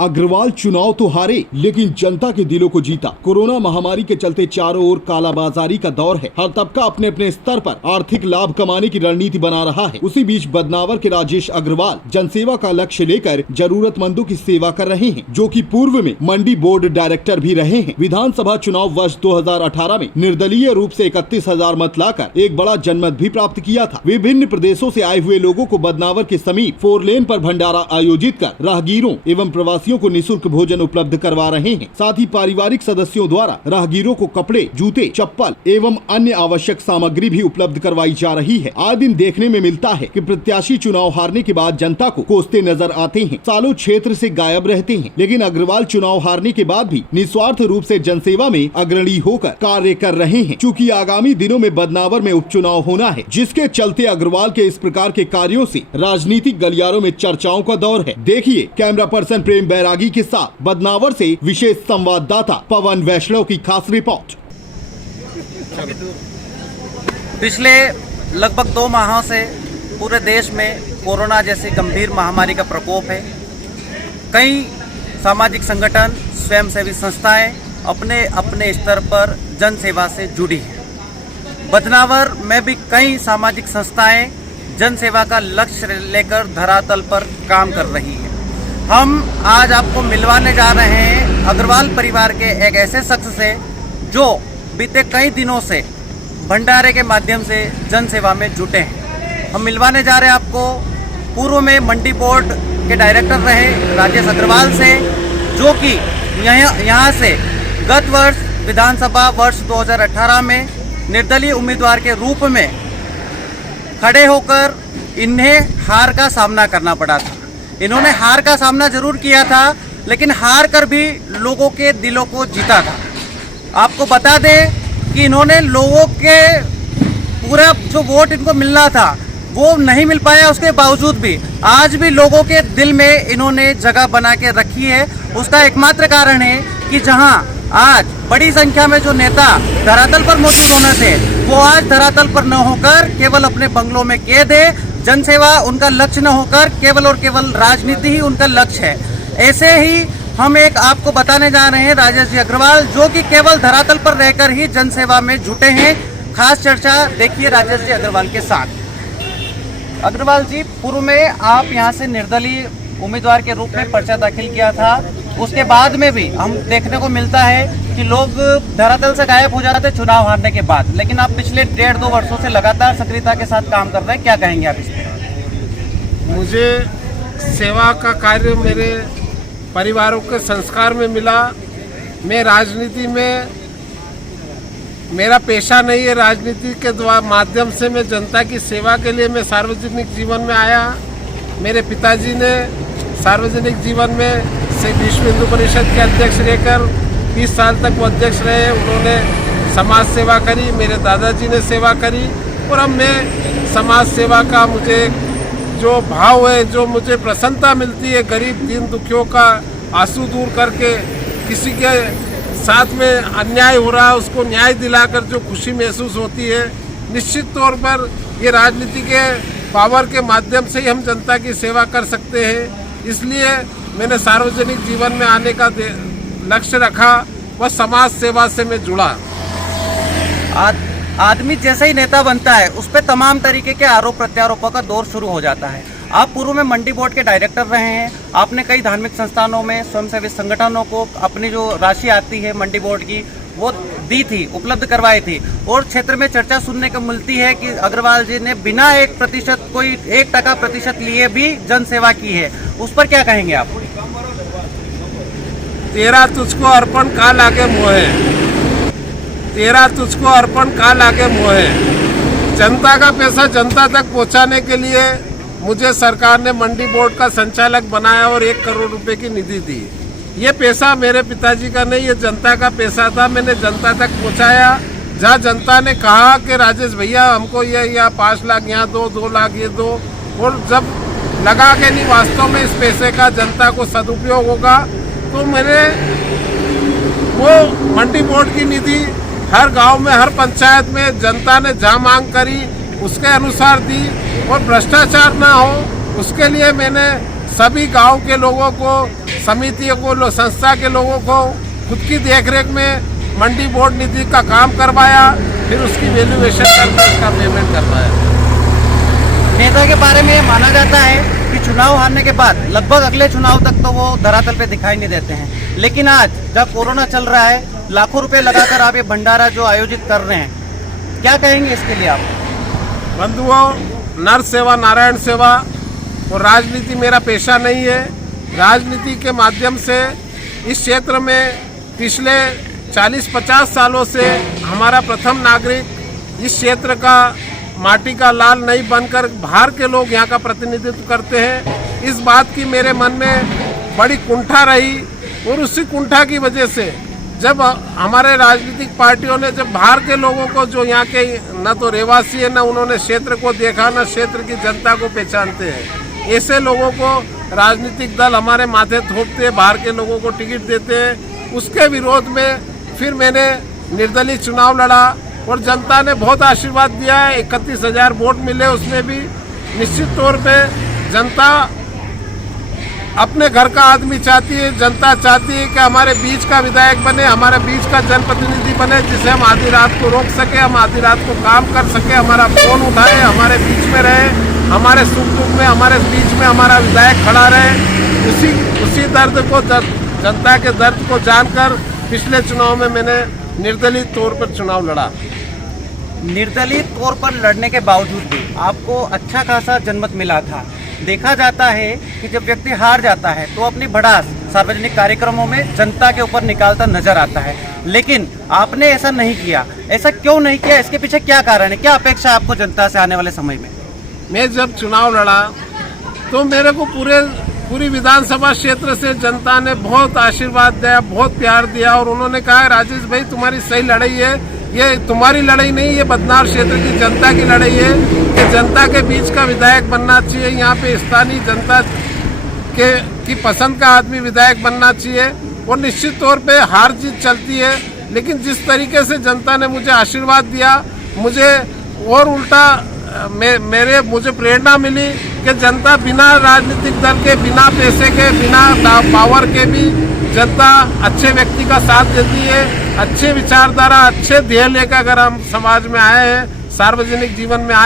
अग्रवाल चुनाव तो हारे लेकिन जनता के दिलों को जीता। कोरोना महामारी के चलते चारों ओर कालाबाजारी का दौर है। हर तबका अपने अपने स्तर पर आर्थिक लाभ कमाने की रणनीति बना रहा है। उसी बीच बदनावर के राजेश अग्रवाल जनसेवा का लक्ष्य लेकर जरूरतमंदों की सेवा कर रहे हैं, जो कि पूर्व में मंडी बोर्ड डायरेक्टर भी रहे हैं। विधानसभा चुनाव वर्ष 2018 में निर्दलीय रूप से 31,000 मत लाकर एक बड़ा जनमत भी प्राप्त किया था। विभिन्न प्रदेशों से आए हुए लोगों को बदनावर के समीप 4 लेन पर भंडारा आयोजित कर राहगीरों एवं प्रवासियों को निःशुल्क भोजन उपलब्ध करवा रहे हैं। साथ ही पारिवारिक सदस्यों द्वारा राहगीरों को कपड़े, जूते, चप्पल एवं अन्य आवश्यक सामग्री भी उपलब्ध करवाई जा रही है। आए दिन देखने में मिलता है कि प्रत्याशी चुनाव हारने के बाद जनता को कोसते नजर आते हैं, सालों क्षेत्र से गायब रहते हैं, लेकिन अग्रवाल चुनाव हारने के बाद भी निस्वार्थ रूप से जनसेवा में अग्रणी होकर कार्य कर रहे हैं। चूँकि आगामी दिनों में बदनावर में उपचुनाव होना है, जिसके चलते अग्रवाल के इस प्रकार के कार्यों से राजनीतिक गलियारों में चर्चाओं का दौर है। देखिए कैमरा पर्सन प्रेम बैरागी के साथ बदनावर से विशेष संवाददाता पवन वैष्णव की खास रिपोर्ट। पिछले लगभग 2 माहों से पूरे देश में कोरोना जैसी गंभीर महामारी का प्रकोप है। कई सामाजिक संगठन, स्वयंसेवी संस्थाएं अपने अपने स्तर पर जन सेवा से जुड़ी हैं। बदनावर में भी कई सामाजिक संस्थाएं जन सेवा का लक्ष्य लेकर धरातल पर काम कर रही हैं। हम आज आपको मिलवाने जा रहे हैं अग्रवाल परिवार के एक ऐसे शख्स से जो बीते कई दिनों से भंडारे के माध्यम से जन सेवा में जुटे हैं। हम मिलवाने जा रहे हैं आपको पूर्व में मंडी बोर्ड के डायरेक्टर रहे राजेश अग्रवाल से, जो कि यहाँ से गत वर्ष विधानसभा वर्ष 2018 में निर्दलीय उम्मीदवार के रूप में खड़े होकर इन्हें हार का सामना करना पड़ा था। इन्होंने हार का सामना जरूर किया था, लेकिन हार कर भी लोगों के दिलों को जीता था। आपको बता दें कि इन्होंने लोगों के पूरा जो वोट इनको मिलना था वो नहीं मिल पाया, उसके बावजूद भी आज भी लोगों के दिल में इन्होंने जगह बना के रखी है। उसका एकमात्र कारण है कि जहां आज बड़ी संख्या में जो नेता धरातल पर मौजूद होने थे, वो आज धरातल पर न होकर केवल अपने बंगलों में कैद है। जनसेवा उनका लक्ष्य न होकर केवल और केवल राजनीति ही उनका लक्ष्य है। ऐसे ही हम एक आपको बताने जा रहे हैं राजेश जी अग्रवाल, जो कि केवल धरातल पर रहकर ही जनसेवा में जुटे हैं। खास चर्चा देखिए राजेश जी अग्रवाल के साथ। अग्रवाल जी, पूर्व में आप यहां से निर्दलीय उम्मीदवार के रूप में पर्चा दाखिल किया था, उसके बाद में भी हम देखने को मिलता है कि लोग धरातल से गायब हो जाते थे चुनाव हारने के बाद, लेकिन आप पिछले 1.5-2 वर्षों से लगातार सक्रियता के साथ काम कर रहे हैं। क्या कहेंगे आप इस पर? मुझे सेवा का कार्य मेरे परिवारों के संस्कार में मिला। मैं राजनीति में, मेरा पेशा नहीं है, राजनीति के माध्यम से मैं जनता की सेवा के लिए मैं सार्वजनिक जीवन में आया। मेरे पिताजी ने सार्वजनिक जीवन में से विश्व हिंदू परिषद के अध्यक्ष रहकर 30 साल तक वो अध्यक्ष रहे। उन्होंने समाज सेवा करी, मेरे दादाजी ने सेवा करी, और अब मैं समाज सेवा का मुझे जो भाव है, जो मुझे प्रसन्नता मिलती है, गरीब दीन दुखियों का आंसू दूर करके किसी के साथ में अन्याय हो रहा है उसको न्याय दिलाकर जो खुशी महसूस होती है, निश्चित तौर पर ये राजनीति के पावर के माध्यम से ही हम जनता की सेवा कर सकते हैं। इसलिए मैंने सार्वजनिक जीवन में आने का लक्ष्य रखा, वह समाज सेवा से मैं जुड़ा। आदमी जैसे ही नेता बनता है उस पर तमाम तरीके के आरोप प्रत्यारोपों का दौर शुरू हो जाता है। आप पूर्व में मंडी बोर्ड के डायरेक्टर रहे हैं, आपने कई धार्मिक संस्थानों में स्वयंसेवी संगठनों को अपनी जो राशि आती है मंडी बोर्ड की वो दी थी, उपलब्ध करवाई थी, और क्षेत्र में चर्चा सुनने को मिलती है कि अग्रवाल जी ने बिना 1% कोई 1% लिए भी जन सेवा की है। उस पर क्या कहेंगे आप? तेरा तुझको अर्पण का लागे मोहे, तेरा तुझको अर्पण का लागे मोहे। जनता का पैसा जनता तक पहुंचाने के लिए मुझे सरकार ने मंडी बोर्ड का संचालक बनाया और 1 करोड़ रुपए की निधि दी। ये पैसा मेरे पिताजी का नहीं, ये जनता का पैसा था। मैंने जनता तक पहुंचाया। जहाँ जनता ने कहा कि राजेश भैया हमको ये यहाँ 5 लाख यहाँ दो, 2 लाख ये दो, और जब लगा के नहीं वास्तव में इस पैसे का जनता को सदुपयोग होगा, तो मैंने वो मंडी बोर्ड की निधि हर गांव में, हर पंचायत में जनता ने जहाँ मांग करी उसके अनुसार दी, और भ्रष्टाचार ना हो उसके लिए मैंने सभी गांव के लोगों को समितियों को, संस्था के लोगों को खुद की देखरेख में मंडी बोर्ड निधि का काम करवाया, फिर उसकी वैल्यूएशन करके उसका पेमेंट करवाया। नेता के बारे में माना जाता है कि चुनाव हारने के बाद लगभग अगले चुनाव तक तो वो धरातल पे दिखाई नहीं देते हैं, लेकिन आज जब कोरोना चल रहा है, लाखों रुपए लगाकर आप ये भंडारा जो आयोजित कर रहे हैं, क्या कहेंगे इसके लिए आप? बंधुओं, नर सेवा नारायण सेवा, और राजनीति मेरा पेशा नहीं है। राजनीति के माध्यम से इस क्षेत्र में पिछले 40-50 सालों से हमारा प्रथम नागरिक इस क्षेत्र का माटी का लाल नहीं बनकर बाहर के लोग यहाँ का प्रतिनिधित्व करते हैं। इस बात की मेरे मन में बड़ी कुंठा रही, और उसी कुंठा की वजह से जब हमारे राजनीतिक पार्टियों ने जब बाहर के लोगों को, जो यहाँ के न तो रहवासी है, न उन्होंने क्षेत्र को देखा, न क्षेत्र की जनता को पहचानते हैं, ऐसे लोगों को राजनीतिक दल हमारे माथे थोपते हैं, बाहर के लोगों को टिकट देते हैं। उसके विरोध में फिर मैंने निर्दलीय चुनाव लड़ा और जनता ने बहुत आशीर्वाद दिया है। 31,000 वोट मिले, उसमें भी निश्चित तौर पे जनता अपने घर का आदमी चाहती है। जनता चाहती है कि हमारे बीच का विधायक बने, हमारे बीच का जनप्रतिनिधि बने, जिसे हम आधी रात को रोक सके, हम आधी रात को काम कर सके, हमारा फोन उठाए, हमारे बीच में रहे, हमारे सुख दुख में हमारे बीच में हमारा विधायक खड़ा रहे। उसी दर्द को, जनता के दर्द को जानकर पिछले चुनाव में मैंने निर्दलीय तौर पर चुनाव लड़ा। निर्दलीय तौर पर लड़ने के बावजूद भी आपको अच्छा खासा जनमत मिला था। देखा जाता है कि जब व्यक्ति हार जाता है तो अपनी भड़ास सार्वजनिक कार्यक्रमों में जनता के ऊपर निकालता नजर आता है, लेकिन आपने ऐसा नहीं किया। ऐसा क्यों नहीं किया? इसके पीछे क्या कारण है? क्या अपेक्षा आपको जनता से आने वाले समय में? मैं जब चुनाव लड़ा तो मेरे को पूरी विधानसभा क्षेत्र से जनता ने बहुत आशीर्वाद दिया, बहुत प्यार दिया, और उन्होंने कहा राजेश भाई तुम्हारी सही लड़ाई है, ये तुम्हारी लड़ाई नहीं, ये बदनावर क्षेत्र की जनता की लड़ाई है, कि जनता के बीच का विधायक बनना चाहिए, यहाँ पे स्थानीय जनता की पसंद का आदमी विधायक बनना चाहिए। और निश्चित तौर पे हार जीत चलती है, लेकिन जिस तरीके से जनता ने मुझे आशीर्वाद दिया, मुझे और उल्टा मुझे प्रेरणा मिली कि जनता बिना राजनीतिक दल के, बिना पैसे के, बिना पावर के भी जनता अच्छे व्यक्ति का साथ देती है। अच्छे विचारधारा, अच्छे ध्येय लेकर अगर हम समाज में आए हैं, सार्वजनिक जीवन में आए